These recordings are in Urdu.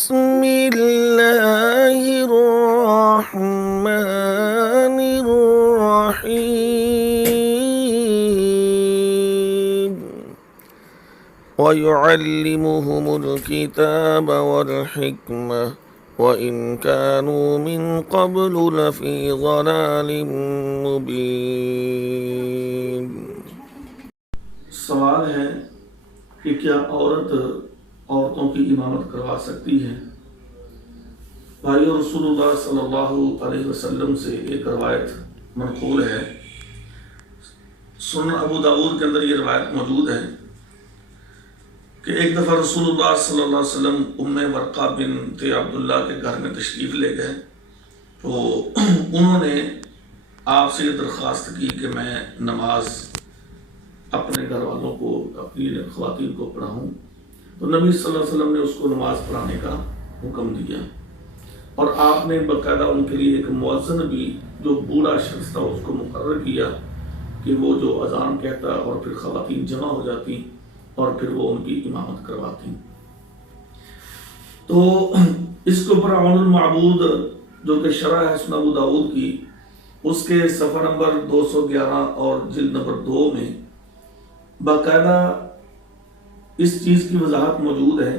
بسم الله الرحمن الرحيم ويعلمهم الكتاب والحكمة وإن كانوا من قبل لفي ضلال مبين۔ سوال ہے کہ کیا عورتوں کی امامت کروا سکتی ہے؟ بھائیو، رسول اللہ صلی اللہ علیہ وسلم سے ایک روایت منقول ہے۔ سنن ابو داؤد کے اندر یہ روایت موجود ہے کہ ایک دفعہ رسول اللہ صلی اللہ علیہ وسلم ام ورقہ بنت عبداللہ کے گھر میں تشریف لے گئے تو انہوں نے آپ سے یہ درخواست کی کہ میں نماز اپنے گھر والوں کو، اپنی خواتین کو پڑھاؤں۔ تو نبی صلی اللہ علیہ وسلم نے اس کو نماز پڑھانے کا حکم دیا، اور آپ نے باقاعدہ ان کے لیے ایک مؤذن بھی، جو بوڑھا شخص تھا، اس کو مقرر کیا کہ وہ جو اذان کہتا اور پھر خواتین جمع ہو جاتی اور پھر وہ ان کی امامت کرواتی۔ تو اس کے اوپر عون المعبود جو کہ شرح ہے سنن ابو داؤد کی، اس کے صفحہ نمبر 211 اور جلد نمبر 2 میں باقاعدہ اس چیز کی وضاحت موجود ہے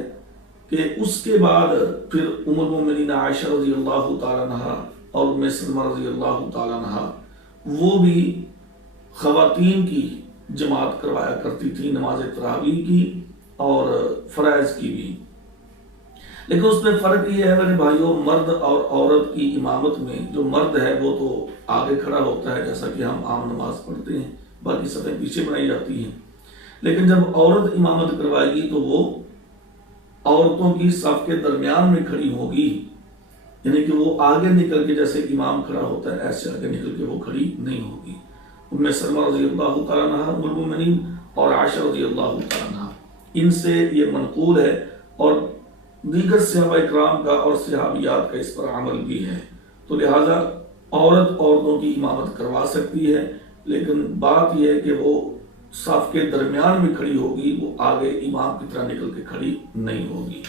کہ اس کے بعد پھر ام المومنین عائشہ رضی اللہ تعالیٰ عنہ اور ام سلمہ رضی اللہ تعالیٰ عنہ وہ بھی خواتین کی جماعت کروایا کرتی تھی، نماز تراویح کی اور فرائض کی بھی۔ لیکن اس میں فرق یہ ہے میرے بھائیوں، مرد اور عورت کی امامت میں جو مرد ہے وہ تو آگے کھڑا ہوتا ہے جیسا کہ ہم عام نماز پڑھتے ہیں، باقی صفیں پیچھے بنائی جاتی ہیں۔ لیکن جب عورت امامت کروائے گی تو وہ عورتوں کی صف کے درمیان میں کھڑی ہوگی، یعنی کہ وہ آگے نکل کے جیسے امام کھڑا ہوتا ہے ایسے آگے نکل کے وہ کھڑی نہیں ہوگی۔ ام سلمہ رضی اللہ تعالیٰ عنہ، ام المومنین اور عائشہ رضی اللہ تعالیٰ عنہ، ان سے یہ منقول ہے، اور دیگر صحابہ اکرام کا اور صحابیات کا اس پر عمل بھی ہے۔ تو لہٰذا عورتوں کی امامت کروا سکتی ہے، لیکن بات یہ ہے کہ وہ صف کے درمیان میں کھڑی ہوگی، وہ آگے امام کی طرح نکل کے کھڑی نہیں ہوگی۔